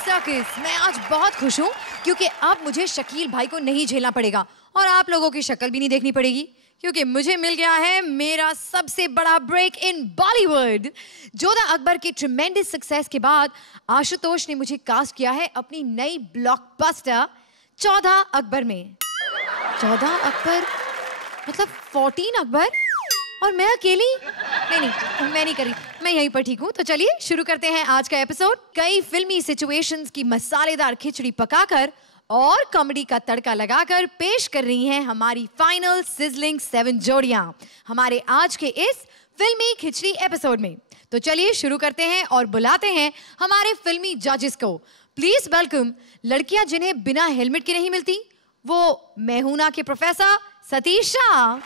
Circus. मैं आज बहुत खुश हूँ क्योंकि अब मुझे शकील भाई को नहीं झेलना पड़ेगा और आप लोगों की शक्ल भी नहीं देखनी पड़ेगी क्योंकि मुझे मिल गया है मेरा सबसे बड़ा ब्रेक इन बॉलीवुड। जोधा अकबर के ट्रिमेंडस सक्सेस के बाद आशुतोष ने मुझे कास्ट किया है अपनी नई ब्लॉकबस्टर चौधा अकबर में। चौधा अकबर मतलब 14 अकबर और मैं अकेली? नहीं, मैं नहीं करी, मैं यहीं पर ठीक हूँ। तो चलिए शुरू करते हैं आज का एपिसोड। कई फिल्मी सिचुएशंस की मसालेदार खिचड़ी पकाकर और कॉमेडी का तड़का लगाकर पेश कर रही हैं हमारी फाइनल सिजलिंग 7 जोड़ियां हमारे आज के इस फिल्मी खिचड़ी एपिसोड में। तो चलिए शुरू करते हैं और बुलाते हैं हमारे फिल्मी जजेस को। प्लीज वेलकम लड़कियां जिन्हें बिना हेलमेट के नहीं मिलती, वो मेहुना के प्रोफेसर सतीश शाह।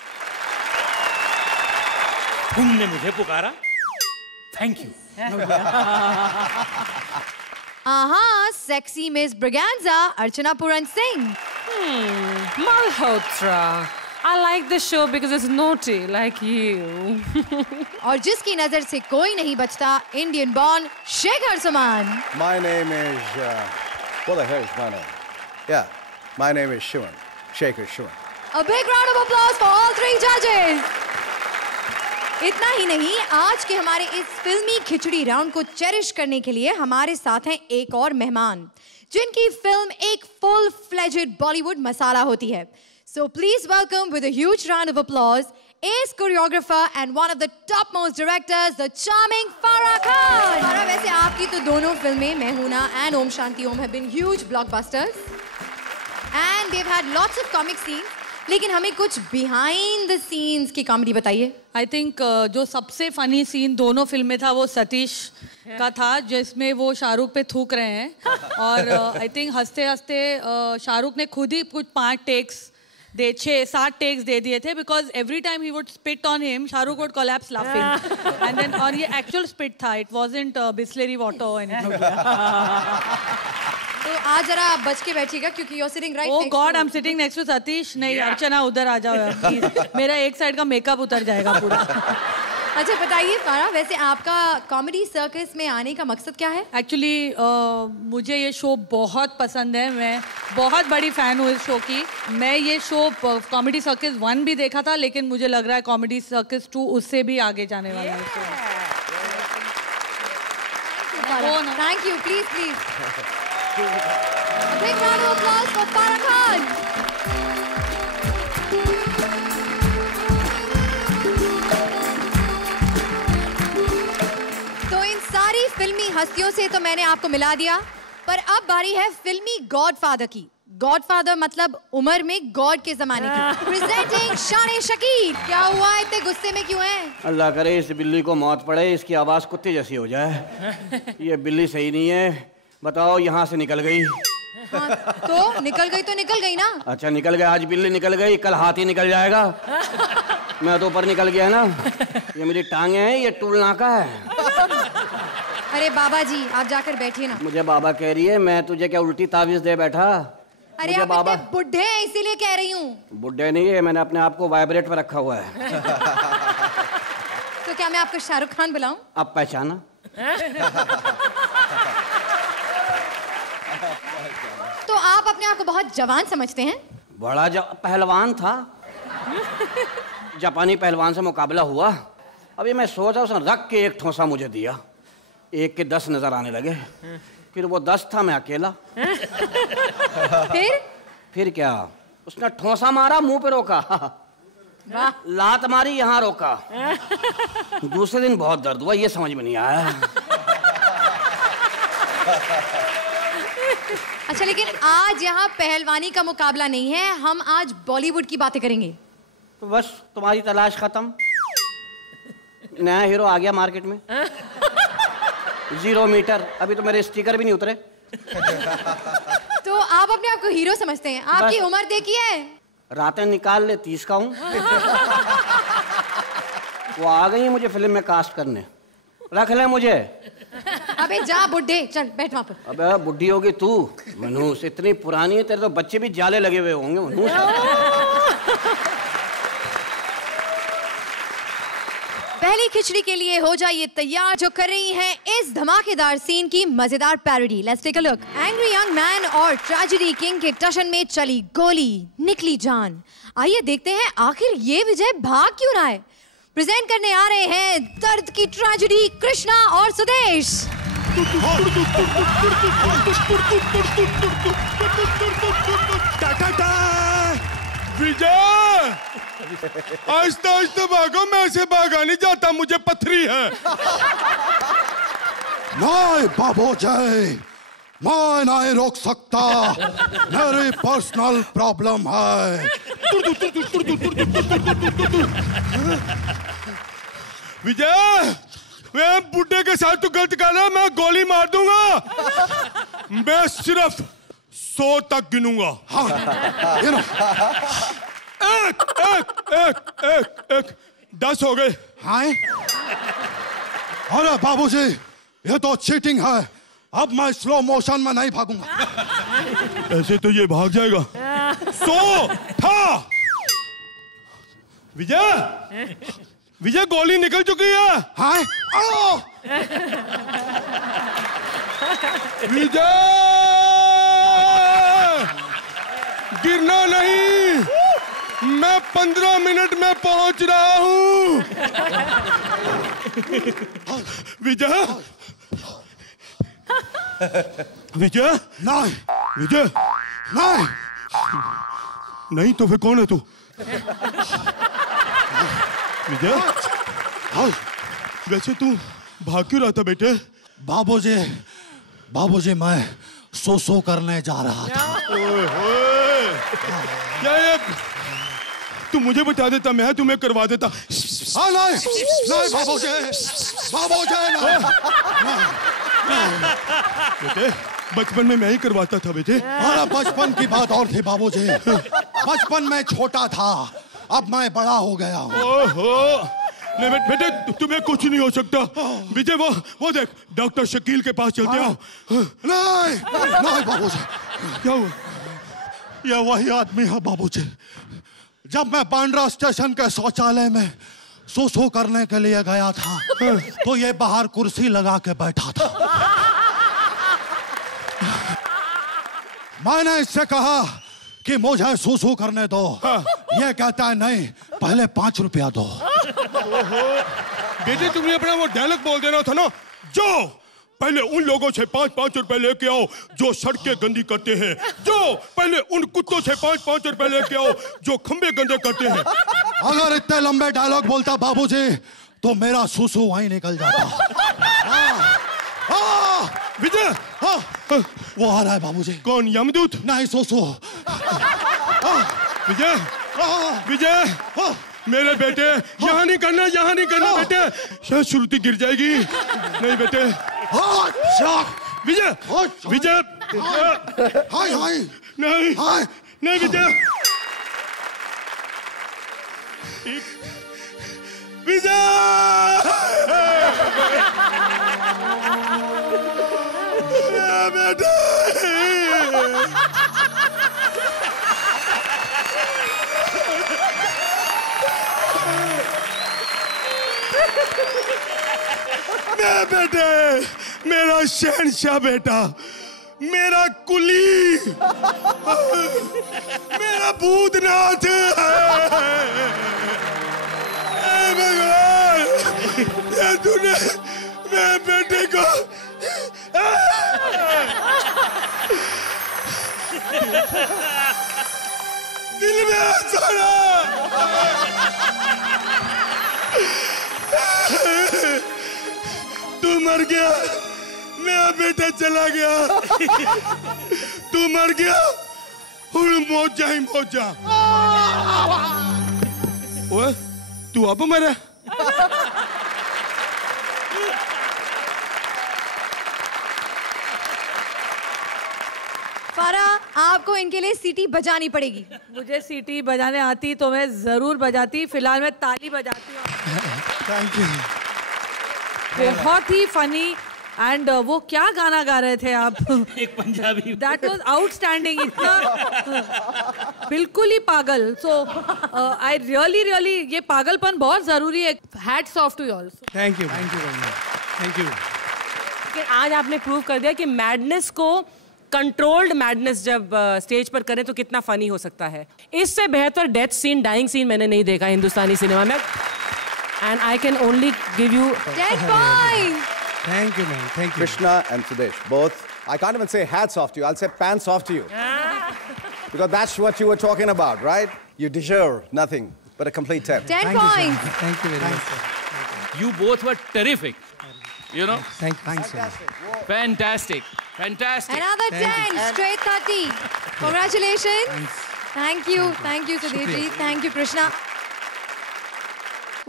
तुमने मुझे पुकारा, थैंक यू। हाँ, sexy miss Braganza Archana Puran Singh. Malhotra. I like the show because it's naughty like you. और जिसकी नजर से कोई नहीं बचता, Indian born Shekhar Suman. My name is, what the hell is my name? Yeah, my name is Shivan, Shekhar Shivan. A big round of applause for all 3 judges. इतना ही नहीं, आज के हमारे इस फिल्मी खिचड़ी राउंड को चेरिश करने के लिए हमारे साथ हैं एक और मेहमान जिनकी फिल्म एक फुल फ्लेजेड बॉलीवुड मसाला होती है। So please welcome with a huge round of applause ace choreographer and one of the topmost directors, the charming Farah Khan. Farah, वैसे आपकी तो दोनों फिल्में मेहुना and Om Shanti Om have been huge blockbusters and they've had lots of comic scenes. लेकिन हमें कुछ behind the scenes की comedy बताइए। आई थिंक जो सबसे फनी सीन दोनों फिल्म में था वो सतीश का था, जिसमें वो शाहरुख पे थूक रहे हैं और आई थिंक हंसते हंसते शाहरुख ने खुद ही कुछ 5 टेक्स 6-7 टेक्स दे दिए थे because every time he would spit on him Shahrukh would collapse laughing and then और ये एक्चुअल स्पिट था, it wasn't Bisleri water anything. तो आज जरा आप बच के बैठिएगा क्योंकि you are sitting right oh God, I am sitting next to Satish. नहीं अर्चना उधर आ जाओ प्लीज, मेरा एक साइड का मेकअप उतर जाएगा पूरा। अच्छा बताइए फारा, वैसे आपका कॉमेडी सर्कस में आने का मकसद क्या है? एक्चुअली मुझे ये शो बहुत पसंद है, मैं बहुत बड़ी फैन हूँ इस शो की। मैं ये शो कॉमेडी सर्कस 1 भी देखा था, लेकिन मुझे लग रहा है कॉमेडी सर्कस 2 उससे भी आगे जाने वाला है। Thank you, please please a big round of applause for Farah Khan. तो इन सारी फिल्मी हस्तियों से तो मैंने आपको मिला दिया, पर अब बारी है फिल्मी गॉडफादर की। गॉडफादर मतलब उम्र में गॉड के जमाने की। प्रेजेंटिंग शान शकील। क्या हुआ, इतने गुस्से में क्यों हैं? अल्लाह करे इस बिल्ली को मौत पड़े, इसकी आवाज कुत्ते जैसी हो जाए। ये बिल्ली सही नहीं है, बताओ यहाँ से निकल गई। हाँ, तो निकल गई ना। अच्छा निकल गया, आज बिल्ली निकल गई, कल हाथी निकल जाएगा। मैं तो ऊपर निकल गया ना, ये मेरी टांगे हैं, ये टूल नाका है। अरे बाबा जी आप जाकर बैठिए ना। मुझे बाबा कह रही है, मैं तुझे क्या उल्टी तावीज दे बैठा? अरे आप बाबा बुढ़े हैं इसीलिए कह रही हूँ। बुढ़े नहीं है, मैंने अपने आप को वाइब्रेट पर रखा हुआ है। तो क्या मैं आपको शाहरुख खान बुलाऊं? अब पहचाना? तो आप अपने आप को बहुत जवान समझते हैं? बड़ा पहलवान था। जापानी पहलवान से मुकाबला हुआ। अभी मैं सोचा उसने रख के एक ठोसा मुझे दिया, 1 के 10 नजर आने लगे। फिर वो 10 था, मैं अकेला। फिर क्या, उसने ठोसा मारा, मुंह पे रोका, लात मारी, यहाँ रोका। दूसरे दिन बहुत दर्द हुआ, ये समझ में नहीं आया। अच्छा लेकिन आज यहाँ पहलवानी का मुकाबला नहीं है, हम आज बॉलीवुड की बातें करेंगे। तो बस तुम्हारी तलाश खत्म, नया हीरो आ गया मार्केट में। 0 मीटर, अभी तो मेरे स्टिकर भी नहीं उतरे। तो आप अपने आप को हीरो समझते हैं? आपकी उम्र देखी है? रातें निकाल ले, 30 का हूँ। वो आ गई मुझे फिल्म में कास्ट करने, रख ले मुझे। अबे जा बुड्ढे, चल बैठ वहाँ पर। अबे बुढ़ी होगी तू, मनहूस इतनी पुरानी है, तेरे तो बच्चे भी जाले लगे हुए होंगे मनहूस। पहली खिचड़ी के लिए हो जाइए तैयार, जो कर रही हैं इस धमाकेदार सीन की मजेदार parody. Let's take a look. Angry young man और ट्रेजेडी किंग के टशन में चली गोली, निकली जान। आइए देखते हैं आखिर ये विजय भाग क्यों ना है। प्रेजेंट करने आ रहे हैं दर्द की ट्रेजेडी कृष्णा और सुदेश। विजय, आहिस्ता आहिस्ता भागो, मैं ऐसे भागा नहीं जाता, मुझे पथरी है। नहीं बाबू जय, मैं नहीं रोक सकता, मेरी पर्सनल प्रॉब्लम है। विजय, मैं बुड्ढे के साथ तो गलत कर रहा, मैं गोली मार दूंगा। मैं सिर्फ 100 तक गिनूंगा। हाँ, गिनो। एक, एक, एक, एक, एक, 10 हो गए। हाँ? अरे बाबूजी, ये तो चीटिंग है। अब मैं स्लो मोशन में नहीं भागूंगा। ऐसे तो ये भाग जाएगा। 100 था। विजय, विजय गोली निकल चुकी है। हाँ? विजय, गिरना नहीं, मैं 15 मिनट में पहुंच रहा हूं। विजय, विजय, नहीं, विजय, नहीं, नहीं तो फिर कौन है तू? विजय, वैसे तू भाग क्यों रहा था बेटे? बाबूजी, बाबूजी मैं सो करने जा रहा था। क्या ये तू मुझे बता देता, मैं तुम्हें करवा देता। हाँ, नहीं, नहीं बाबूजी, बाबूजी नहीं। बेटे, बचपन में मैं ही करवाता था बेटे। अरे बचपन की बात और थी बाबूजी। बचपन में छोटा था, अब मैं बड़ा हो गया हूँ। ओहो, नहीं बेटे, तुम्हें कुछ नहीं हो सकता। विजय, वो देख, डॉक्टर शकील के पास चलते हो। नहीं, नहीं बाबूजी। क्या हुआ? ये वही आदमी है बाबूजी। जब मैं बांद्रा स्टेशन के शौचालय में सो करने के लिए गया था, तो ये बाहर कुर्सी लगा के बैठा था। मैंने इससे कहा कि मुझे सू करने दो। ये कहता है नहीं, पहले 5 रुपया दो। बेटे, तुमने अपना वो डायलॉग बोल देना था ना, जो पहले उन लोगों से 5-5 रुपए लेके आओ जो सड़कें गंदी करते हैं, जो पहले उन कुत्तों से 5-5 रुपए लेके आओ जो खंबे गंदे करते हैं। अगर इतने लंबे डायलॉग बोलता बाबूजी, तो मेरा सूसू वहीं निकल जाता। विजय, हाँ, वो आ रहा है बाबूजी। कौन, यमदूत? नहीं, सूसू। विजय, विजय, मेरे बेटे, यहाँ नहीं करना, यहाँ नहीं करना बेटे, शायद श्रुति गिर जाएगी। नहीं बेटे, विजय, विजय, हाय हाय, नहीं, हाय, नहीं विजय, विजय, बेटे, मैं बेटे, मेरा शहनशाह बेटा, मेरा कुली, मेरा भूतनाथ भगवान, ये तूने मेरे बेटे को दिल में सोना। तू मर गया, मेरा बेटा चला गया। तू मर गया, हुण मौजा ही मौजा। ओए, तू अब मरा? फारा, आपको इनके लिए सीटी बजानी पड़ेगी। मुझे सीटी बजाने आती तो मैं जरूर बजाती, फिलहाल मैं ताली बजाती हूँ। Thank you. बहुत ही फनी एंड वो क्या गाना गा रहे थे आप? एक पंजाबी। दैट वाज आउटस्टैंडिंग, इतना बिल्कुल ही पागल। सो आई रियली ये पागलपन बहुत जरूरी है। Hats off to you all. Thank you very much, thank you. आज आपने प्रूव कर दिया कि मैडनेस को, कंट्रोल्ड मैडनेस जब स्टेज पर करें तो कितना फनी हो सकता है। इससे बेहतर डेथ सीन, डाइंग सीन मैंने नहीं देखा हिंदुस्तानी सिनेमा में। And I can only give you 10 points. Thank you, man. Thank you. Krishna and Sudesh, both. I can't even say hats off to you. I'll say pants off to you. Because that's what you were talking about, right? You deserve nothing but a complete 10. 10 points. Thank you very much. You both were terrific. You know? Thanks so much. Fantastic. Fantastic. Another 10, straight 30. Congratulations. Thank you, Sudesh ji. Thank you, Krishna.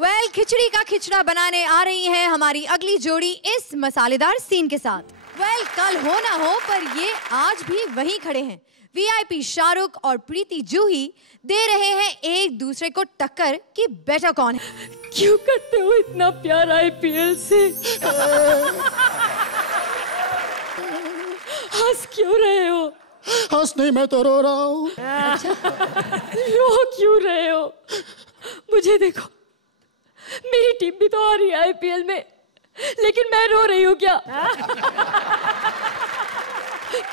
Well, खिचड़ी का खिचड़ा बनाने आ रही है हमारी अगली जोड़ी इस मसालेदार scene के साथ। Well, कल हो ना हो पर ये आज भी वहीं खड़े हैं। VIP शाहरुख और प्रीति जूही दे रहे हैं एक दूसरे को टक्कर कि बेटर कौन है। क्यों करते हो इतना प्यार IPL से? हंस क्यों रहे हो? हंस नहीं, मैं तो रो रहा हूँ। रो क्यों रहे हो? मुझे देखो, मेरी टीम भी तो आ रही है IPL में, लेकिन मैं रो रही हूँ क्या?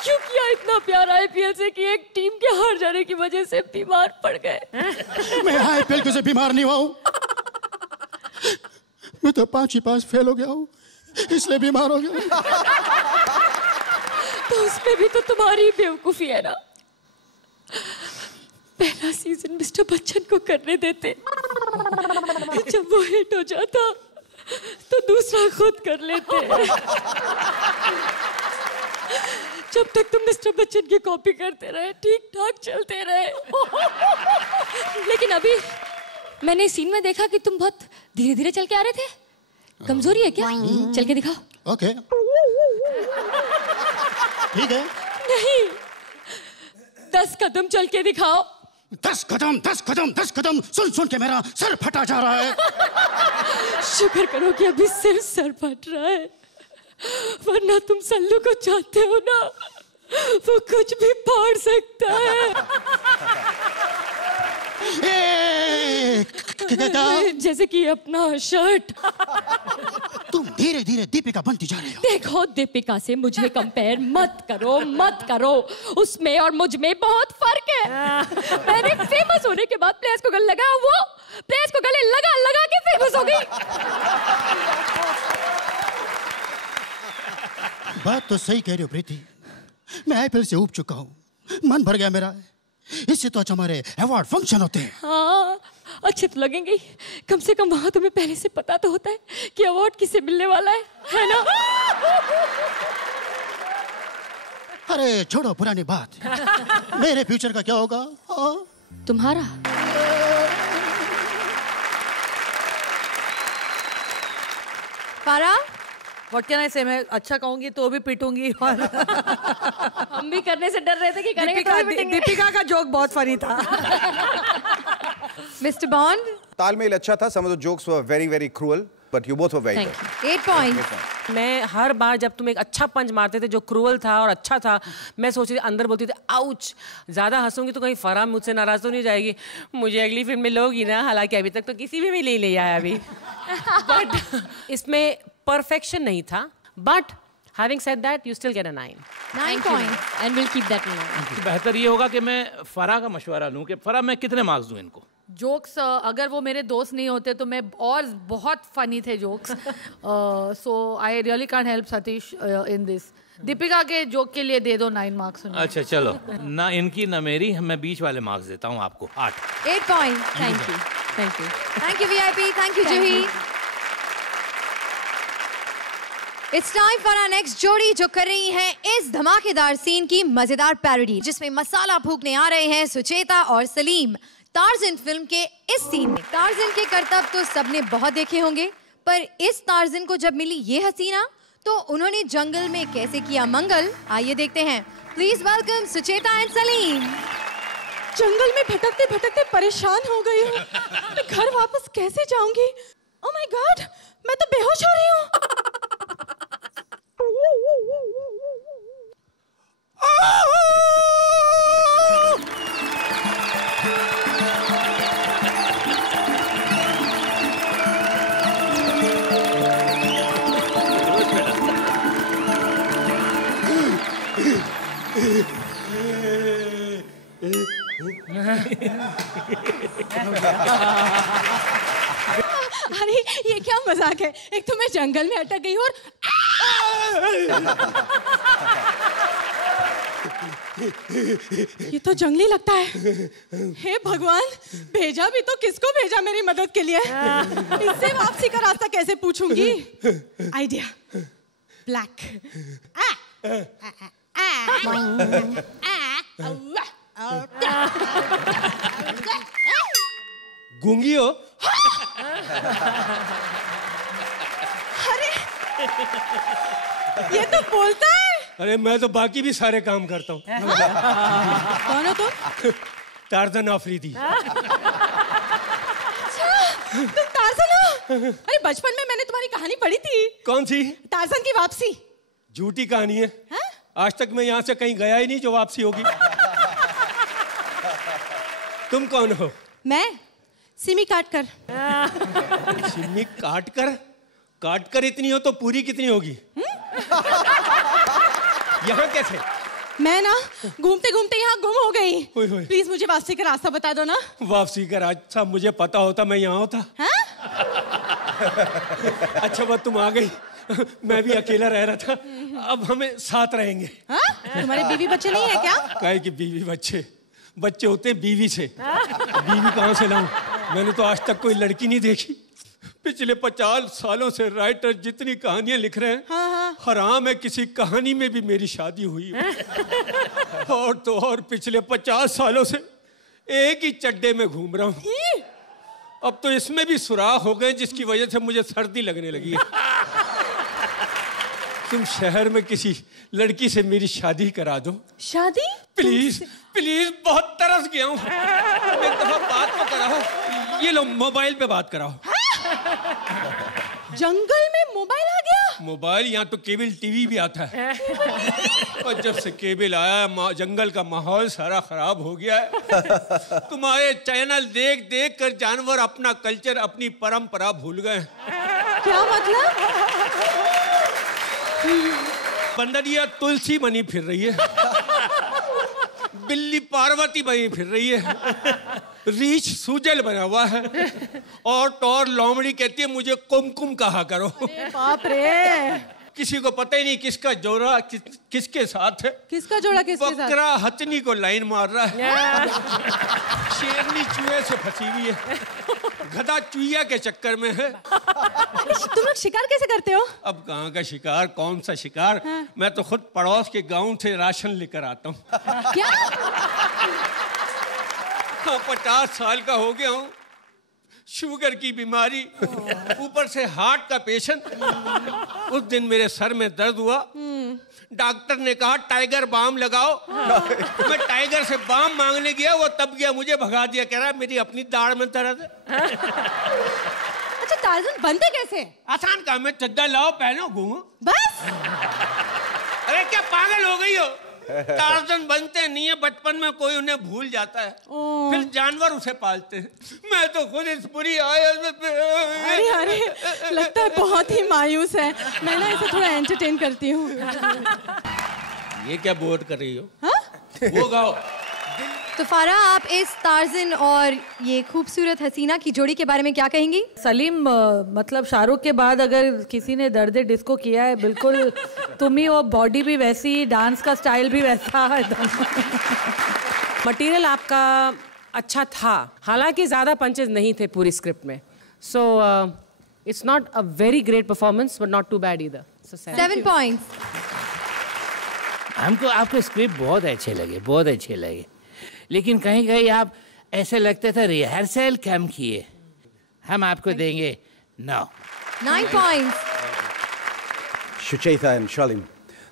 क्यों किया इतना प्यार IPL से कि एक टीम के हार जाने की वजह से बीमार पड़ गए? मैं IPL से बीमार नहीं हुआ हूँ, मैं तो 5 फेल हो गया हूँ, इसलिए बीमार हो गया। तो उसमें भी तो तुम्हारी बेवकूफी है ना। पहला सीजन मिस्टर बच्चन को करने देते, जब वो हिट हो जाता तो दूसरा खुद कर लेते। जब तक तुम मिस्टर बच्चन की कॉपी करते रहे, ठीक ठाक चलते रहे। लेकिन अभी मैंने सीन में देखा कि तुम बहुत धीरे धीरे चल के आ रहे थे। कमजोरी है क्या? चल के दिखाओ। ओके, ठीक है। नहीं, 10 कदम चल के दिखाओ। 10 कदम, 10 कदम, 10 कदम। सुन के मेरा सर फटा जा रहा है। शुक्र करो कि अभी सिर्फ सर फट रहा है, वरना तुम सल्लू को चाहते हो ना, वो कुछ भी फाड़ सकता है। जैसे कि अपना शर्ट। तुम धीरे धीरे दीपिका बनती जा रही हो। देखो, दीपिका से मुझे कंपेयर मत करो। उसमें और मुझ में बहुत फर्क है। मैंने फेमस होने के बाद प्लेयर्स को गले लगाया, वो प्लेयर्स को गले लगा के फेमस हो गई। बात तो सही कह रही हो प्रीति, मैं IPL से ऊब चुका हूँ, मन भर गया मेरा। इससे तो अच्छा हमारे अवार्ड फंक्शन होते हैं। हाँ, अच्छे तो लगेंगे, कम से कम वहां तुम्हें पहले से पता तो होता है कि अवार्ड किसे मिलने वाला है ना? अरे छोड़ो पुरानी बात, मेरे फ्यूचर का क्या होगा? तुम्हारा? पारा, What can I say? मैं अच्छा कहूंगी तो भी पिटूंगी। और हम भी करने से डर रहे थे कि करेंगे तो भी पिटेंगे। दीपिका का जोक बहुत फनी था। मिस्टर बॉन्ड, तालमेल अच्छा था. Some of the jokes were very, very cruel, but you both were very good. 8 points. मैं हर बार जब तुम एक अच्छा पंच मारते थे जो क्रूअल था और अच्छा था, मैं सोचती थी, अंदर बोलती थी आउच, ज्यादा हंसूंगी तो कहीं फराह मुझसे नाराज तो नहीं जाएगी, मुझे अगली फिल्म में लोगी ना। हालांकि अभी तक तो किसी भी में नहीं आया अभी। बट इसमें परफेक्शन नहीं था, but having said that you still get a 9. 9 points. And we'll keep that in mind. बेहतर ये होगा कि मैं फराह का मशवरा लूं कि फराह मैं कितने मार्क्स दूं इनको. जोक्स अगर वो मेरे दोस्त नहीं होते तो मैं और बहुत फनी थे jokes. So I really can't help Satish in this. Deepika के जोक के लिए दे दो 9 मार्क्स. अच्छा चलो, ना इनकी ना मेरी, मैं बीच वाले मार्क्स देता हूँ आपको 8. 8 points. Thank you. Thank you. Thank you VIP. Thank you Juhi. It's time for our next जोड़ी जो कर रही है इस धमाकेदार सीन की मजेदार पैरोडी, जिसमें मसाला फूकने आ रहे हैं सुचेता और सलीम टार्ज़न फिल्म के इस सीन में. टार्ज़न के करतब तो सबने बहुत देखे होंगे, पर इस टार्ज़न को जब मिली ये हसीना तो उन्होंने जंगल में कैसे किया मंगल, आइए देखते हैं. Please welcome Sucheta and Salim. जंगल में भटकते भटकते परेशान हो गई हूँ. मैं घर वापस कैसे जाऊंगी? ओह माय गॉड, मैं तो बेहोश हो रही हूँ. अरे ये क्या मजाक है? एक तो मैं जंगल में अटक गई और ये तो जंगली लगता है। हे भगवान, भेजा भी तो किसको भेजा मेरी मदद के लिए? इससे वापसी का रास्ता कैसे पूछूंगी? Idea, black. गूंगी हो? अरे ये तो बोलता है। अरे मैं तो बाकी भी सारे काम करता हूँ। कौन हो तुम? टार्जन आफरीदी। तुम टार्जन हो? अरे बचपन में मैंने तुम्हारी कहानी पढ़ी थी। कौन सी? टार्जन की वापसी। झूठी कहानी है। आज तक मैं यहाँ से कहीं गया ही नहीं जो वापसी होगी। तुम कौन हो? मैं सिमी काटकर। सिमी काटकर? काटकर इतनी हो तो पूरी कितनी होगी? यहाँ कैसे? मैं ना घूमते घूमते यहाँ गुम हो गई। होय होय। प्लीज मुझे वापसी का रास्ता बता दो ना। वापसी का रास्ता मुझे पता होता मैं यहाँ होता। अच्छा बात तुम आ गई। मैं भी अकेला रह रहा था, अब हमें साथ रहेंगे। तुम्हारे बीवी बच्चे नहीं है क्या? काहे कि बीवी बच्चे बच्चे होते हैं बीवी से। बीवी कहाँ से लाऊं? मैंने तो आज तक कोई लड़की नहीं देखी। पिछले 50 सालों से राइटर जितनी कहानियां लिख रहे हैं, हराम है किसी कहानी में भी मेरी शादी हुई है। और तो और पिछले 50 सालों से एक ही चड्डे में घूम रहा हूँ। अब तो इसमें भी सुराख हो गए जिसकी वजह से मुझे सर्दी लगने लगी है। तुम शहर में किसी लड़की से मेरी शादी करा दो। शादी? प्लीज प्लीज, बहुत तरस गया हूँ। एक दफा बात तो कराओ। ये लो मोबाइल पे बात कराओ। जंगल में मोबाइल आ गया? मोबाइल, यहाँ तो केबल टीवी भी आता है। और जब से केबल आया जंगल का माहौल सारा खराब हो गया है। तुम्हारे चैनल देख देख कर जानवर अपना कल्चर, अपनी परंपरा भूल गए। क्या मतलब? बंदरिया तुलसी बनी फिर रही है, बिल्ली पार्वती बनी फिर रही है, रीछ सूजल बना हुआ है, और टोर लोमड़ी कहती है मुझे कुमकुम कहा करो। बाप रे, किसी को पता ही नहीं किसका जोड़ा किसके साथ है। किसका जोड़ा किसके साथ? बकरा हथनी को लाइन मार रहा है, शेरनी चूहे से फंसी हुई है, गधा चुईया के चक्कर में है। तुम लोग शिकार कैसे करते हो? अब कहाँ का शिकार, कौन सा शिकार? मैं तो खुद पड़ोस के गांव से राशन लेकर आता हूँ। क्या? 50 साल का हो गया हूँ, शुगर की बीमारी, ऊपर से हार्ट का पेशेंट। उस दिन मेरे सर में दर्द हुआ, डॉक्टर ने कहा टाइगर बाम लगाओ। मैं टाइगर से बाम मांगने गया, वो तब गया मुझे भगा दिया, कह रहा मेरी अपनी दाढ़ में दर्द है। अच्छा, टार्जन बनते कैसे? आसान काम है, चद्दर लाओ पहनो घूमो बस। अरे क्या पागल हो गई हो? टार्जन बनते नहीं है, बचपन में कोई उन्हें भूल जाता है, फिर जानवर उसे पालते हैं। मैं तो खुद इस बुरी आयत में। अरे अरे, लगता है बहुत ही मायूस है। मैं ना इसे थोड़ा एंटरटेन करती हूँ। ये क्या बोर्ड कर रही हो? वो गाओ। तो फारा, आप इस टार्जन और ये खूबसूरत हसीना की जोड़ी के बारे में क्या कहेंगी? सलीम, मतलब शाहरुख के बाद अगर किसी ने दर्द डिस्को किया है, बिल्कुल तुम ही हो। बॉडी भी वैसी, डांस का स्टाइल भी वैसा। मटेरियल आपका अच्छा था, हालांकि ज़्यादा पंचेस नहीं थे पूरी स्क्रिप्ट में। So it's not a very great performance but not too bad either. 7 points. हमको आपके स्क्रिप्ट बहुत अच्छे लगे, बहुत अच्छे लगे, लेकिन कहीं कहीं आप ऐसे लगते थे रिहर्सल कम किए। हम आपको देंगे 9 points. Sucheta and Shalim,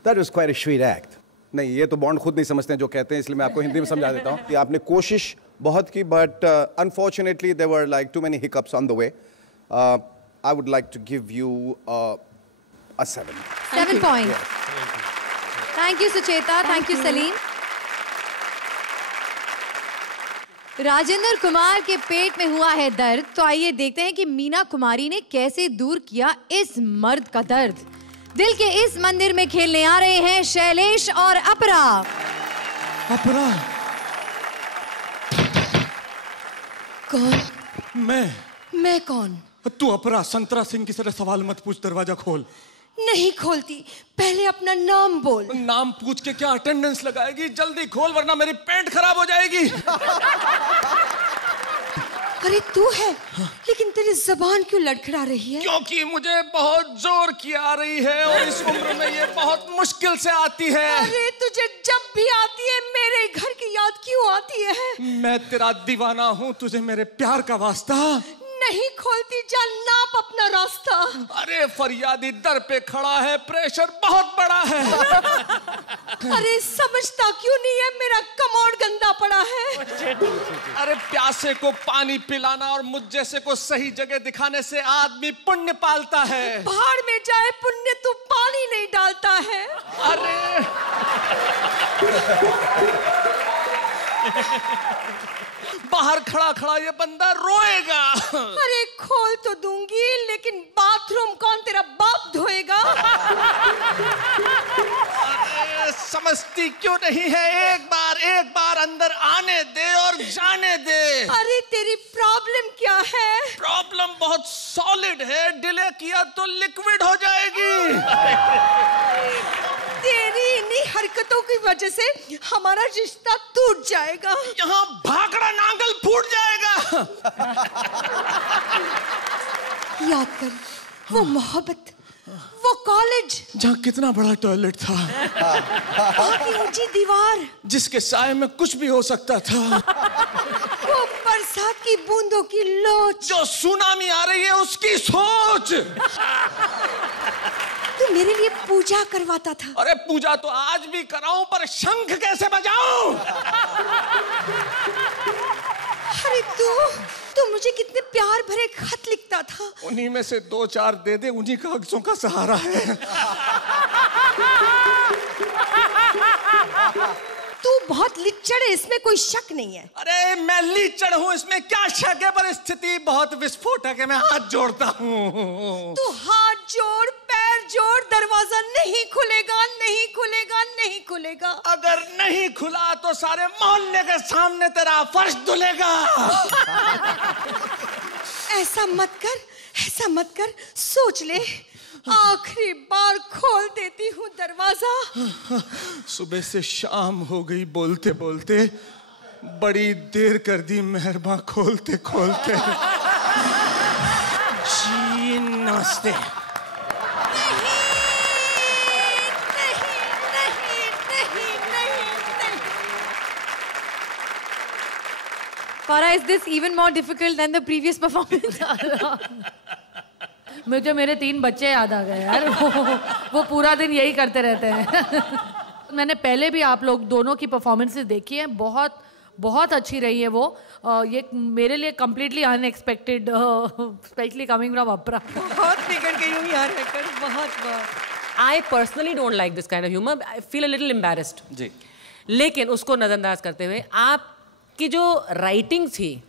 that was quite a sweet act. नहीं, ये तो बॉन्ड खुद नहीं समझते हैं जो कहते हैं, इसलिए मैं आपको हिंदी में समझा देता हूँ कि आपने कोशिश बहुत की, but unfortunately there were like too many hiccups on the way. I would like to give you a 7. 7 points. Yes. Thank you, Sucheta. Thank you, Salim. Rajendra Kumar के पेट में हुआ है दर्द, तो आइए देखते हैं कि मीना कुमारी ने कैसे दूर किया इस मर्द का दर्द। दिल के इस मंदिर में खेलने आ रहे हैं शैलेश और अपरा। अपरा। कौन? मैं कौन? तू अपरा। संतरा सिंह की तरह सवाल मत पूछ, दरवाजा खोल। नहीं खोलती, पहले अपना नाम बोल। नाम पूछ के क्या अटेंडेंस लगाएगी? जल्दी खोल वरना मेरी पेंट खराब हो जाएगी। अरे तू है, लेकिन तेरी जबान क्यों लड़खड़ा रही है? क्योंकि मुझे बहुत जोर की आ रही है और इस उम्र में ये बहुत मुश्किल से आती है। अरे तुझे जब भी आती है मेरे घर की याद क्यों आती है? मैं तेरा दीवाना हूँ, तुझे मेरे प्यार का वास्ता। नहीं खोलती, जा नाप अपना रास्ता। अरे फरियादी दर पे खड़ा है, प्रेशर बहुत बड़ा है। अरे समझता क्यों नहीं है, मेरा कमोड गंदा पड़ा है। अरे प्यासे को पानी पिलाना और मुझ जैसे को सही जगह दिखाने से आदमी पुण्य पालता है। भाड़ में जाए पुण्य, तू पानी नहीं डालता है। अरे बाहर खड़ा खड़ा ये बंदा रोएगा। अरे खोल तो दूंगी, लेकिन बाथरूम कौन तेरा बाप धोएगा? अरे समझती क्यों नहीं है? एक बार अंदर आने दे और जाने दे। अरे तेरी प्रॉब्लम क्या है? प्रॉब्लम बहुत सॉलिड है, डिले किया तो लिक्विड हो जाएगी। तेरी इन्हीं हरकतों की वजह से हमारा रिश्ता टूट जाएगा। यहाँ भागड़ा नांगल फूट जाएगा। याद कर वो मोहब्बत, वो कॉलेज जहाँ कितना बड़ा टॉयलेट था, वहाँ की ऊंची दीवार जिसके साए में कुछ भी हो सकता था, वो बरसात की बूंदों की लोच, जो सुनामी आ रही है उसकी सोच। तू मेरे लिए पूजा करवाता था। अरे पूजा तो आज भी कराऊं, पर शंख कैसे बजाऊं? अरे तू मुझे कितने प्यार भरे खत लिखता था। उन्हीं में से 2-4 दे दे, उन्हीं कागजों का सहारा है। तू बहुत लिच्चड़ है, इसमें कोई शक नहीं है। अरे मैं लिच्चड़ हूँ, इसमें क्या शक है? पर स्थिति बहुत विस्फोटक है, मैं हाथ जोड़ता हूँ। तू हाथ जोड़, पैर जोड़, दरवाजा नहीं खुलेगा, नहीं खुलेगा, नहीं खुलेगा। अगर नहीं खुला तो सारे मोहल्ले के सामने तेरा फर्श धुलेगा। ऐसा मत कर, ऐसा मत कर, सोच ले। आखिरी बार खोल देती हूँ दरवाजा। सुबह से शाम हो गई बोलते बोलते, बड़ी देर कर दी मेहरबान खोलते खोलते। जी नमस्ते। Farah, is this even more difficult than the previous performance? मुझे मेरे 3 बच्चे याद आ गए यार। वो पूरा दिन यही करते रहते हैं। मैंने पहले भी आप लोग दोनों की परफॉर्मेंसेस देखी है, बहुत बहुत अच्छी रही है वो। ये मेरे लिए completely unexpected, especially coming from Apara. बहुत बिगड़ गई हूँ यार, बहुत। I personally don't like this kind of humour, I feel a little embarrassed जी। लेकिन उसको नजरअंदाज करते हुए आपकी जो राइटिंग थी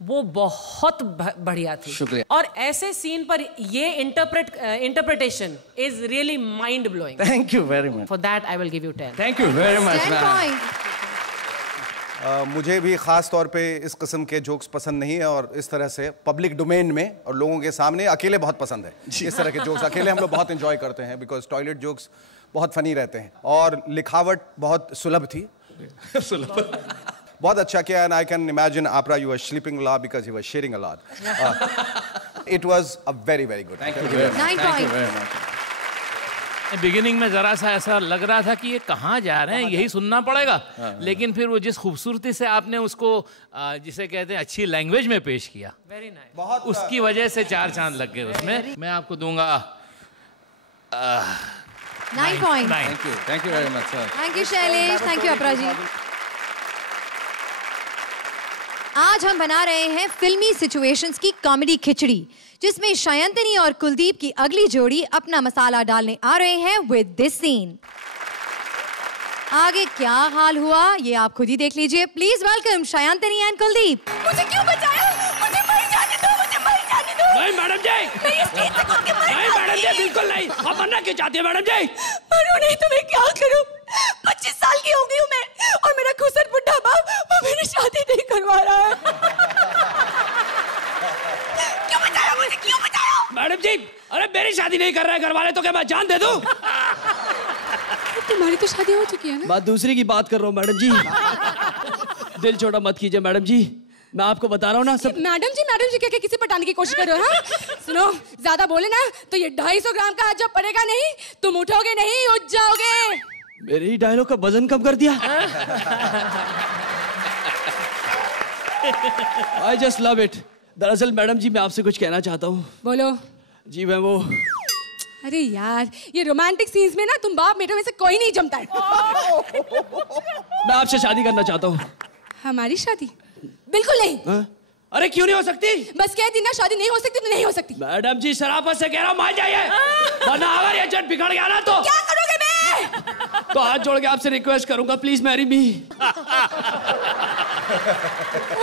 वो बहुत बढ़िया थी। शुक्रिया। और ऐसे सीन पर ये interpretation is really mind blowing. Thank you very much. For that I will give you 10। Thank you very much. मुझे भी ख़ास तौर पे इस किस्म के जोक्स पसंद नहीं है, और इस तरह से पब्लिक डोमेन में और लोगों के सामने अकेले बहुत पसंद है। इस तरह के जोक्स अकेले हम लोग बहुत एंजॉय करते हैं, बिकॉज टॉयलेट जोक्स बहुत फनी रहते हैं। और लिखावट बहुत सुलभ थी। सुलभ। बहुत अच्छा किया, and I can imagine Apra, you were sleeping a lot because you were sharing a lot. It was a very, very good. Thank you very much. 9 Thank you points. very much. Beginning में जरा सा ऐसा लग रहा था कि ये कहाँ जा रहे हैं, यही सुनना पड़ेगा। लेकिन फिर वो जिस खूबसूरती से आपने उसको जिसे कहते हैं अच्छी लैंग्वेज में पेश किया, वेरी नाइस, बहुत उसकी वजह से 4 चांद लग गए उसमें। मैं आपको दूंगा 9 points. Thank you very much, sir. Thank you Shailesh, thank you अपरा जी। आज हम बना रहे हैं फिल्मी सिचुएशंस की कॉमेडी खिचड़ी, जिसमें शयंतनी और कुलदीप की अगली जोड़ी अपना मसाला डालने आ रहे हैं विद दिस सीन। आगे क्या हाल हुआ ये आप खुद ही देख लीजिए। Please welcome Shayantani and Kuldeep. मुझे क्यों बचाया? मुझे मर जाने दो, मुझे मर जाने दो। नहीं मैडम जी, मैं इस चीज से खुद के मर नहीं मैडम जी, बिल्कुल नहीं। आप मरना क्यों चाहती है मैडम जी? मरूं नहीं तो मैं क्या करूं? 25 साल की हो गई हूं मैं, और मेरा शादी नहीं कर रहे घर वाले तो क्या मैं जान दे दूं? तुम्हारी तो शादी हो चुकी है ना। बात दूसरी की बात कर रहा हूँ मैडम जी। दिल छोटा मत कीजिए मैडम जी, मैं आपको बता रहा हूँ ना सब। मैडम जी क्या किसी पटाने की कोशिश कर रहे हो? हाँ? सुनो, ज्यादा बोले ना तो ये 250 ग्राम का हाथ जब पड़ेगा नहीं तुम उठोगे नहीं, उठ जाओगे। मेरे ही डायलॉग का वजन कम कर दिया। I just love it। दरअसल मैडम जी मैं आपसे कुछ कहना चाहता हूँ। बोलो। जी मैं वो, अरे यार ये रोमांटिक सीन्स में ना तुम बाप बेटों में से कोई नहीं जमता है। मैं आपसे शादी करना चाहता हूँ। हमारी शादी? बिल्कुल नहीं। अरे क्यों नहीं हो सकती? बस कह दी ना शादी नहीं हो सकती तो नहीं हो सकती। मैडम जी शराफत से कह रहा हूँ मान जाइए, वरना अगर ये जट बिगड़ गया ना तो क्या करोगे मैं? तो हाथ जोड़ के आपसे रिक्वेस्ट करूंगा प्लीज मैरी मी।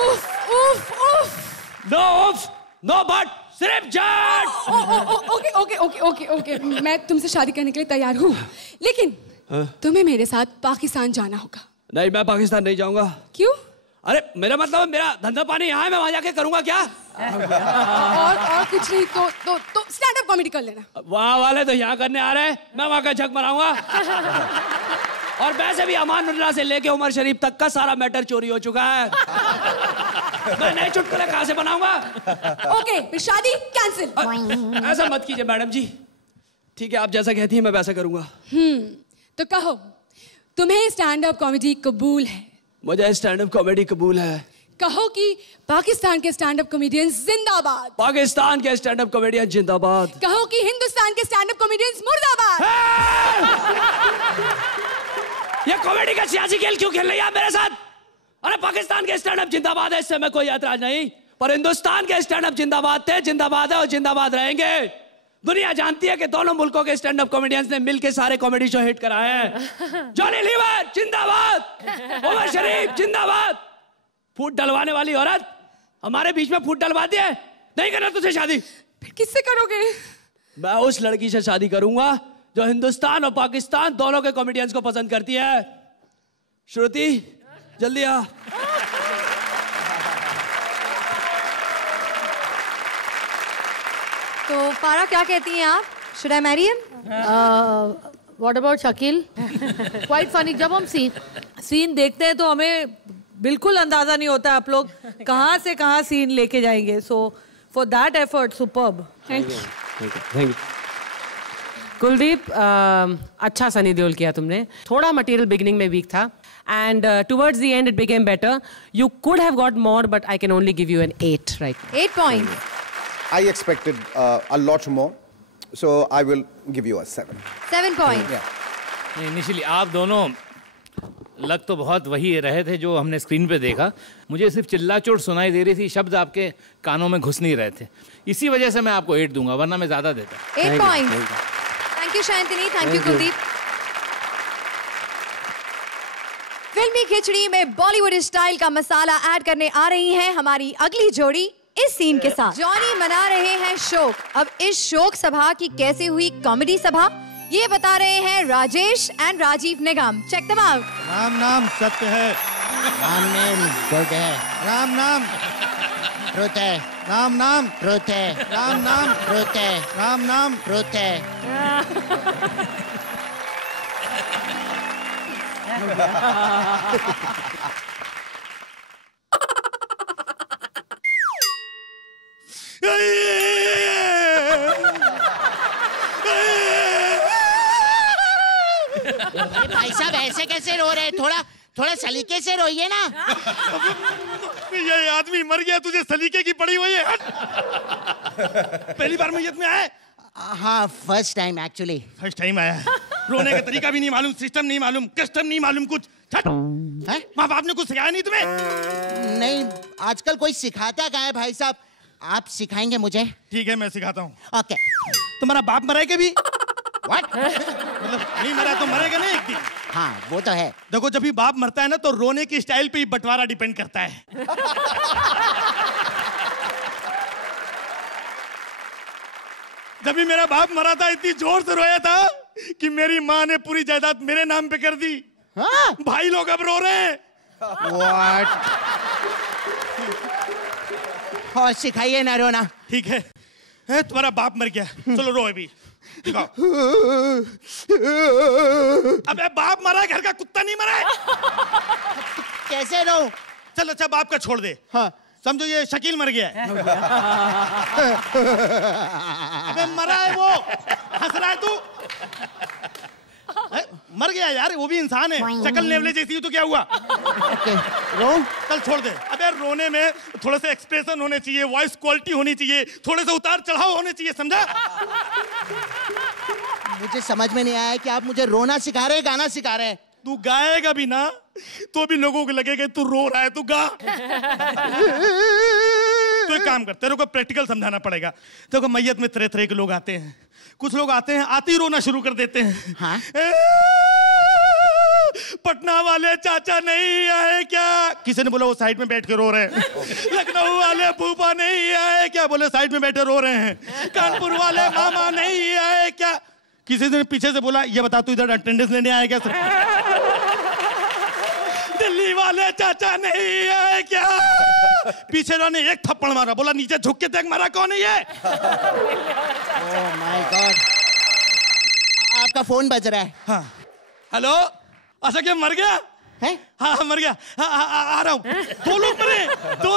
उफ उफ उफ। नो उफ नो बट, सिर्फ जट। ओके मैं तुमसे शादी करने के लिए तैयार हूँ, लेकिन तुम्हें मेरे साथ पाकिस्तान जाना होगा। नहीं मैं पाकिस्तान नहीं जाऊंगा। क्यों? अरे मेरा मतलब मेरा धंधा पानी यहाँ है, मैं वहां जाके करूंगा क्या? और कुछ नहीं तो स्टैंड अप कॉमेडी कर लेना। वहाँ वाले तो यहाँ करने आ रहे हैं, मैं वहाँ का झक मराऊंगा। और वैसे भी अमानुल्लाह से लेके उमर शरीफ तक का सारा मैटर चोरी हो चुका है। मैं नए चुटकुले कहाँ से बनाऊंगा? ओके फिर शादी कैंसिल। ऐसा मत कीजिए मैडम जी। ठीक है आप जैसा कहती हैं मैं वैसा करूंगा। तो कहो तुम्हें स्टैंड अप कॉमेडी कबूल है? मुझे स्टैंड अप कॉमेडी कबूल है। कहो कि पाकिस्तान के स्टैंड अप कॉमेडियंस जिंदाबाद। पाकिस्तान के स्टैंड अप कॉमेडियन जिंदाबाद। कहो कि हिंदुस्तान के स्टैंड अप कॉमेडियंस मुर्दाबाद। ये कॉमेडी का सियासी खेल क्यों खेल रही है आप मेरे साथ? अरे पाकिस्तान के स्टैंड अप जिंदाबाद है, इससे मैं कोई ऐतराज नहीं, पर हिंदुस्तान के स्टैंड अप जिंदाबाद थे, जिंदाबाद है और जिंदाबाद रहेंगे। दुनिया जानती है कि दोनों मुल्कों के स्टैंड अप कॉमेडियंस ने मिलकर सारे कॉमेडी शो हिट कराए हैं। जॉनी लीवर जिंदाबाद, उमर शरीफ जिंदाबाद। फूट डलवाने वाली औरत हमारे बीच में फूट डलवा दिए। नहीं करना तुझे शादी? फिर किससे करोगे? मैं उस लड़की से शादी करूंगा जो हिंदुस्तान और पाकिस्तान दोनों के कॉमेडियंस को पसंद करती है। श्रुति जल्दी आ। तो फारा क्या कहती हैं आप? Should I marry him? What about Shakeel? Quite funny। जब हम सीन देखते हैं तो हमें बिल्कुल अंदाजा नहीं होता आप लोग कहाँ से कहाँ सीन लेके जाएंगे। So for that effort superb. Thank you. Kuldeep अच्छा सनी देओल किया तुमने। थोड़ा मटेरियल बिगिनिंग में वीक था and towards the end it became better. You could have got more but I can only give you an 8 right now. 8 points. I expected a lot more, so I will give you a 7. 7 points. Yeah. Initially आप दोनों लग तो बहुत वही रहे थे जो हमने स्क्रीन पे देखा। मुझे सिर्फ चिल्ला-चोट सुनाई दे रही थी, शब्द आपके कानों में घुस नहीं रहे थे। इसी वजह से मैं आपको 8 दूंगा, वरना मैं ज्यादा देता। 8 points. Thank you शांतिनी, thank you Kuldeep. फिल्मी खिचड़ी में बॉलीवुड स्टाइल का मसाला ऐड करने आ रही हैं हमारी अगली जोड़ी इस सीन के साथ। जॉनी मना रहे हैं शोक। अब इस शोक सभा की कैसे हुई कॉमेडी सभा, ये बता रहे हैं Rajesh and Rajeev Nigam. Check them out. Ram नाम सत्य है, राम नाम गुड है, राम नाम ट्रुथ है, राम नाम ट्रुथ है, राम नाम ट्रुथ है, राम नाम ट्रुथ है। भाई साहब ऐसे कैसे रो रहे हैं? थोड़ा सलीके से रोइए ना। ये आदमी मर गया, तुझे सलीके की पड़ी हुई है। पहली बार मैयत में आए? हाँ first time actually. First time आया है। रोने का तरीका भी नहीं मालूम, सिस्टम नहीं मालूम, कस्टम नहीं मालूम कुछ। माँ बाप ने कुछ सिखाया नहीं तुम्हें? नहीं आजकल कोई सिखाता क्या है भाई साहब, आप सिखाएंगे मुझे? ठीक है मैं सिखाता हूँ। ओके। तुम्हारा बाप मरा है कभी? What? मतलब नहीं मरा तो मरेगा ना एक दिन। हाँ वो तो है। देखो जब भी बाप मरता है ना तो रोने की स्टाइल पे ही बंटवारा डिपेंड करता है। जब भी मेरा बाप मरा था इतनी जोर से रोया था कि मेरी माँ ने पूरी जायदाद मेरे नाम पे कर दी। हाँ? भाई लोग अब रो रहे हैं। What? और सिखाइए ना रोना। ठीक है, तुम्हारा बाप मर गया, चलो रो अभी। दिखाओ। अबे बाप मरा है, घर का कुत्ता नहीं मरा है। कैसे रो? चल अच्छा बाप का छोड़ दे। हाँ समझो ये शकील मर गया है। अबे मरा है वो, हंस रहा है तू? मर गया यार, वो भी इंसान है, शक्ल नेवले जैसी तो क्या हुआ? रो। चल छोड़ दे। अबे रोने में थोड़ा सा एक्सप्रेशन होने चाहिए, वॉइस क्वालिटी होनी चाहिए, थोड़े से उतार चढ़ाव होने चाहिए, समझा? मुझे समझ में नहीं आया कि आप मुझे रोना सिखा रहे हैं, गाना सिखा रहे हैं। तू गाएगा भी ना तो भी लोगों को लगेगा तू रो रहा है, तू गा। तो एक काम कर, तेरे को प्रैक्टिकल समझाना पड़ेगा। देखो मैयत में तरह तरह के लोग आते हैं, कुछ लोग आते हैं आते ही रोना शुरू कर देते हैं। हाँ? पटना वाले चाचा नहीं आए क्या? किसी ने बोला वो साइड में बैठ के रो रहे हैं। लखनऊ वाले फूफा नहीं आए क्या? बोले साइड में बैठे रो रहे हैं। कानपुर वाले मामा नहीं आए क्या? किसी ने पीछे से बोला ये बता तू इधर अटेंडेंस लेने आया क्या? दिल्ली वाले चाचा नहीं आए क्या? पीछे ने एक थप्पड़ मारा, बोला नीचे झुक के देख मारा कौन है ये? ओह माय गॉड, आपका फोन बज रहा है। हाँ हेलो, अच्छा क्या मर गया है? हाँ मर गया। आ रहा हूँ। दो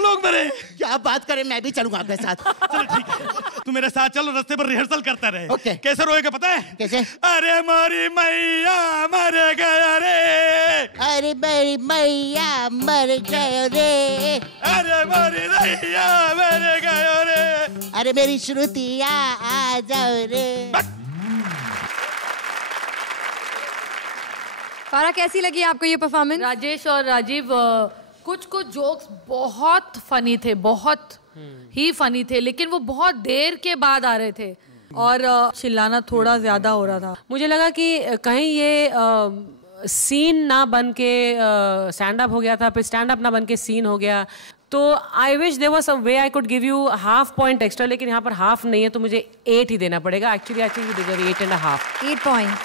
लोग मरे। क्या बात करें, मैं भी चलूंगा आपके साथ। चलो ठीक है, तू मेरे साथ चलो, रास्ते पर रिहर्सल करता रहे। ओके। कैसे रोएगा पता है? कैसे? अरे मोरी मैया मर गया रे, अरे मेरी मैया मर गयो रे, अरे मोरी मैया मर गयो रे, अरे मेरी श्रुतिया आ जाओ रे। फारा कैसी लगी आपको ये परफॉर्मेंस? राजेश और राजीव कुछ जोक्स बहुत फनी थे, बहुत ही फनी थे, लेकिन वो बहुत देर के बाद आ रहे थे और चिल्लाना थोड़ा ज्यादा हो रहा था। मुझे लगा कि कहीं ये सीन ना बन के स्टैंड अप हो गया था, फिर स्टैंड अप ना बन के सीन हो गया। तो I wish there was some way I could give you half point extra, लेकिन यहाँ पर हाफ नहीं है तो मुझे 8 ही देना पड़ेगा। Actually I think you deserve 8.5। 8 point.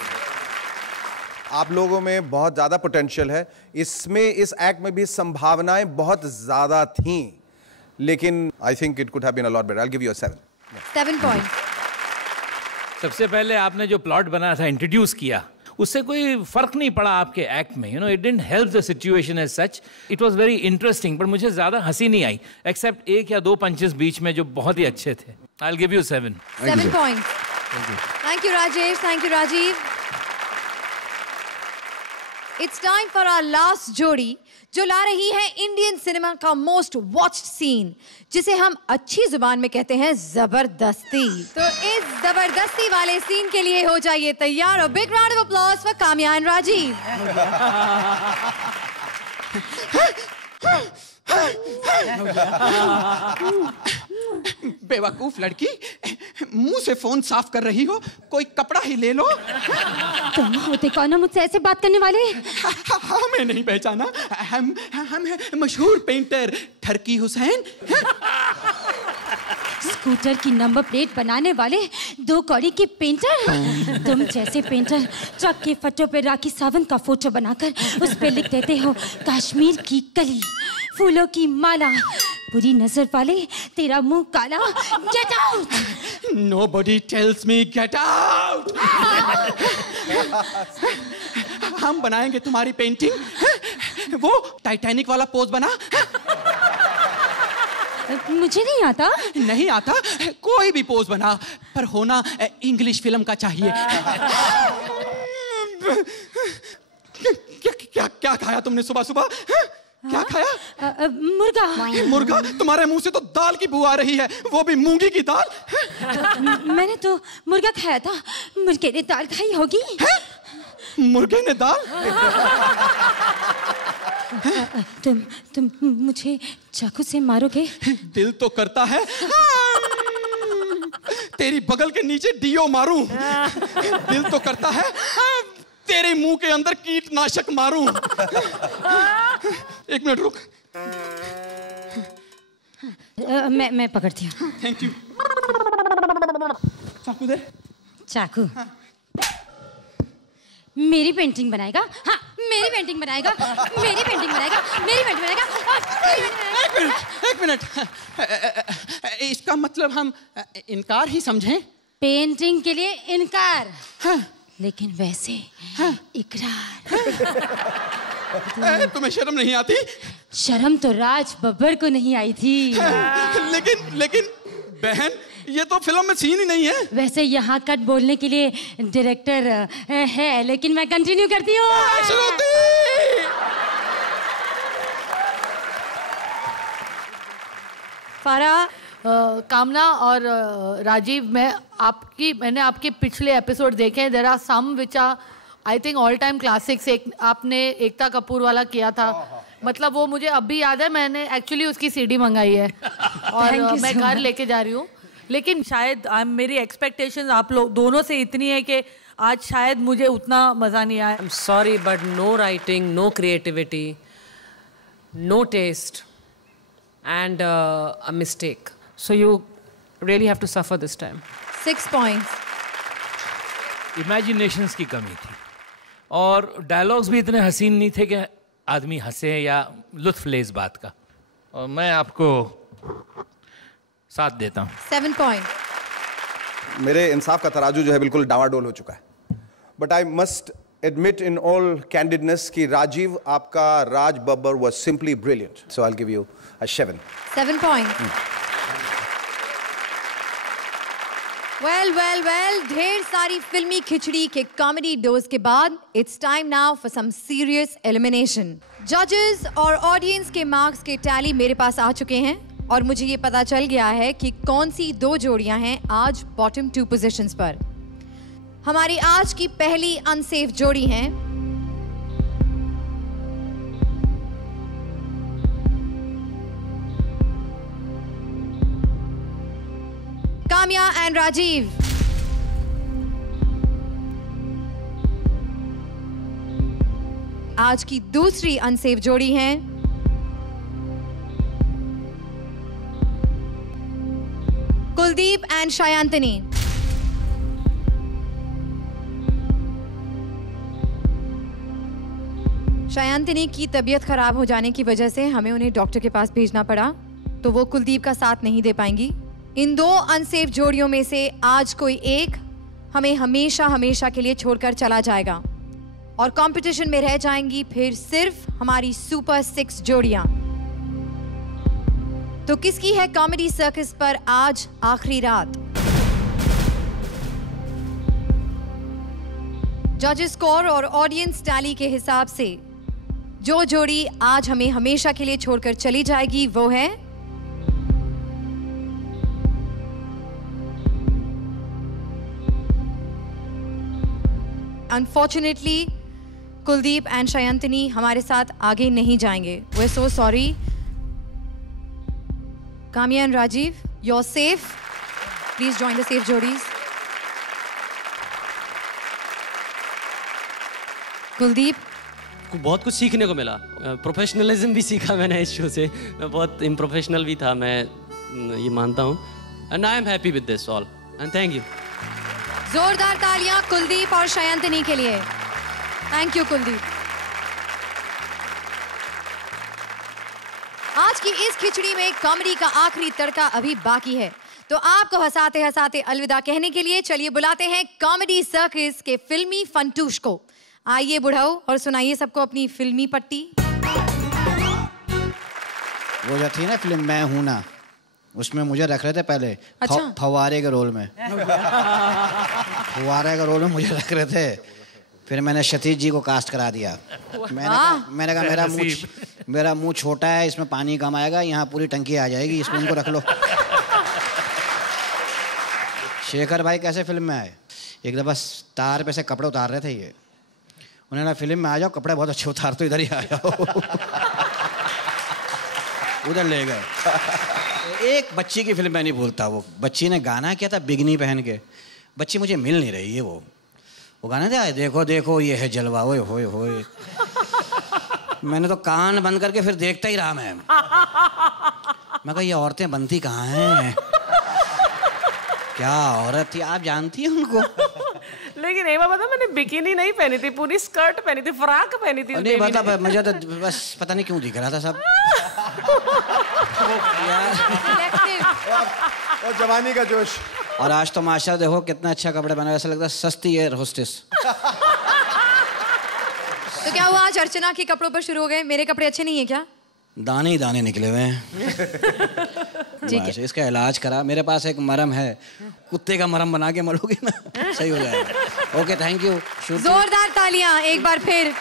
आप लोगों में बहुत ज़्यादा पोटेंशियल है, इसमें इस एक्ट में भी संभावनाएं बहुत ज़्यादा थीं, लेकिन I think it could have been a lot better. I will give you a 7 point. सबसे पहले आपने जो प्लॉट बनाया था, इंट्रोड्यूस किया, उससे कोई फर्क नहीं पड़ा आपके एक्ट में। You know it didn't help the situation as such. It was very interesting, पर मुझे ज़्यादा हंसी नहीं आई, एक्सेप्ट 1 या 2 पंचेस बीच में जो बहुत ही अच्छे थे। I will give you 7 point. Thank you Rajesh, thank you Rajeev. It's time for our last जोड़ी, जो ला रही है इंडियन सिनेमा का मोस्ट वॉच्ड सीन, जिसे हम अच्छी जुबान में कहते हैं जबरदस्ती। तो इस जबरदस्ती वाले सीन के लिए हो जाइए तैयार, और big round of applause for Kamya and Rajeev. बेवकूफ लड़की, मुंह से फोन साफ कर रही हो, कोई कपड़ा ही ले लो। तुम होते कौन हो मुझसे ऐसे बात करने वाले? हमें नहीं पहचाना, हम हैं मशहूर पेंटर ठरकी हुसैन। स्कूटर की नंबर प्लेट बनाने वाले 2 कौड़ी के पेंटर। तुम जैसे पेंटर ट्रक के फटों पे राखी सावंत का फोटो बनाकर उस पे लिख देते हो कश्मीर की कली, फूलों की माला, बुरी नजर वाले तेरा मुंह काला। Get out. Nobody tells me get out। हम बनाएंगे तुम्हारी पेंटिंग। वो टाइटैनिक वाला पोज बना। मुझे नहीं आता। नहीं आता? कोई भी पोज बना, पर होना इंग्लिश फिल्म का चाहिए। क्या खाया तुमने सुबह सुबह? क्या खाया? मुर्गा। मुर्गा? तुम्हारे मुंह से तो दाल की बू आ रही है, वो भी मूंगी की दाल। मैंने तो मुर्गा खाया था, मुर्गे ने दाल खाई होगी। मुर्गे ने दाल? तुम मुझे चाकू से मारोगे? दिल तो करता है तेरी बगल के नीचे डीओ मारूं। दिल तो करता है तेरे मुंह के अंदर कीटनाशक मारूं। 1 मिनट रुक। मैं पकड़ती हूँ। Thank you. चाकू दे। चाकू। मेरी पेंटिंग बनाएगा? हाँ, मेरी पेंटिंग बनाएगा, मेरी पेंटिंग बनाएगा, मेरी पेंटिंग बनाएगा। एक मिनट। इसका मतलब हम इनकार ही समझें? पेंटिंग के लिए इनकार। लेकिन वैसे इकरार। तुम्हें शर्म नहीं आती? शर्म तो राज बब्बर को नहीं आई थी। लेकिन बहन, ये तो फिल्म में सीन ही नहीं है। वैसे यहाँ कट बोलने के लिए डायरेक्टर है, लेकिन मैं कंटिन्यू करती हूँ। फारा, कामना और राजीव, मैंने आपके पिछले एपिसोड देखे हैं। There are some which are I think all time classics. एक आपने एकता कपूर वाला किया था, मतलब वो मुझे अब भी याद है। मैंने एक्चुअली उसकी सीडी मंगाई है और मैं घर लेके जा रही हूँ। लेकिन शायद मेरी एक्सपेक्टेशंस आप लोग दोनों से इतनी है कि आज शायद मुझे उतना मज़ा नहीं आया। I am sorry but no writing, no creativity, no taste and a mistake. So you really have to suffer this time. 6 points. Imaginations की कमी थी और डायलॉग्स भी इतने हसीन नहीं थे कि आदमी हंसे या लुत्फ ले इस बात का। और मैं आपको 7 देता हूँ। 7 points. मेरे इंसाफ का तराजू जो है बिल्कुल डावाडोल हो चुका है। But I must admit in all candidness कि राजीव, आपका Raj Babbar was simply brilliant. So I'll give you a 7. 7 points. Well, ढेर सारी फिल्मी खिचड़ी के कॉमेडी डोज के बाद it's time now for some serious elimination. Judges और ऑडियंस के मार्क्स के टैली मेरे पास आ चुके हैं और मुझे ये पता चल गया है कि कौन सी 2 जोड़ियां हैं आज बॉटम 2 पोजीशंस पर। हमारी आज की पहली अनसेफ जोड़ी हैं काम्या एंड राजीव। आज की दूसरी अनसेफ जोड़ी हैं कुलदीप एंड शायांतनी। शायांतनी की तबीयत खराब हो जाने की वजह से हमें उन्हें डॉक्टर के पास भेजना पड़ा, तो वो कुलदीप का साथ नहीं दे पाएंगी। इन 2 अनसेफ जोड़ियों में से आज कोई एक हमें हमेशा के लिए छोड़कर चला जाएगा और कंपटीशन में रह जाएंगी फिर सिर्फ हमारी सुपर 6 जोड़ियां। तो किसकी है कॉमेडी सर्कस पर आज आखिरी रात? जजेस स्कोर और ऑडियंस टैली के हिसाब से जो जोड़ी आज हमें हमेशा के लिए छोड़कर चली जाएगी वो है अनफॉर्चुनेटली कुलदीप एंड शायांतनी हमारे साथ आगे नहीं जाएंगे। We are so sorry. Kamya and Rajiv, you are safe. Please join the safe जोड़ीज। कुलदीप, बहुत कुछ सीखने को मिला। प्रोफेशनलिज्म भी सीखा मैंने इस शो से। मैं बहुत इम्प्रोफेशनल भी था, मैं ये मानता हूँ। And I am happy with this all and thank you. जोरदार तालियां कुलदीप और शायांतनी के लिए। Thank you Kuldeep. आज की इस खिचड़ी में कॉमेडी का आखिरी तड़का अभी बाकी है, तो आपको हंसाते हंसाते अलविदा कहने के लिए चलिए बुलाते हैं कॉमेडी सर्कस के फिल्मी फंटूश को। आइए बुढ़ाओ और सुनाइए सबको अपनी फिल्मी पट्टी। वो जो थी ना फिल्म मैं हूं ना, उसमें मुझे रख रहे थे पहले। अच्छा? फव्वारे के रोल में। फव्वारे के रोल में मुझे रख रहे थे, फिर मैंने सतीश जी को कास्ट करा दिया। मैंने कहा मेरा मुंह छोटा है, इसमें पानी कम आएगा, यहाँ पूरी टंकी आ जाएगी, इसमें इनको रख लो। शेखर भाई कैसे फिल्म में आए? एक दफा तार पे से कपड़े उतार रहे थे ये, उन्होंने फिल्म में आ जाओ, कपड़े बहुत अच्छे उतार, तो इधर ही आ जाओ। उधर ले गए। एक बच्ची की फिल्म मैं नहीं भूलता, वो बच्ची ने गाना किया था बिगनी पहन के। बच्ची मुझे मिल नहीं रही है, वो गाना था देखो देखो ये है जलवा, ओए होए होए। मैंने तो कान बंद करके फिर देखता ही रहा मैं कहा ये औरतें बनती कहाँ हैं? क्या औरत थी, आप जानती हैं उनको? लेकिन एक बार पता, मैंने बिकिनी नहीं पहनी थी, पूरी स्कर्ट पहनी थी, फ्रॉक पहनी थी। नहीं पता, मुझे तो बस पता नहीं क्यों दिख रहा था सब। और जवानी का जोश। और आज तो माशा देखो कितना अच्छा कपड़े पहना, ऐसा लगता है सस्ती एयर होस्टेस। तो क्या हुआ, आज अर्चना के कपड़ों पर शुरू हो गए? मेरे कपड़े अच्छे नहीं है क्या? दाने ही दाने निकले हुए हैं। ठीक है। इसका इलाज करा, मेरे पास एक मरहम है, कुत्ते का मरहम बना के मलोगे ना सही हो जाएगा। Okay thank you. जोरदार तालियां एक बार फिर।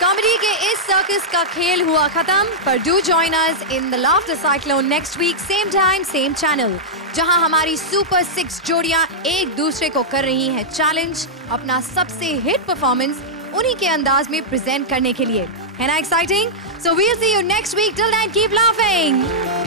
कॉमेडी के इस सर्कस का खेल हुआ खत्म, पर do join us in the laughter cyclone next week same time same channel, जहां हमारी सुपर 6 जोड़ियां एक दूसरे को कर रही हैं चैलेंज अपना सबसे हिट परफॉर्मेंस उन्हीं के अंदाज में प्रेजेंट करने के लिए। है ना exciting? So we'll see you next week, till then keep laughing.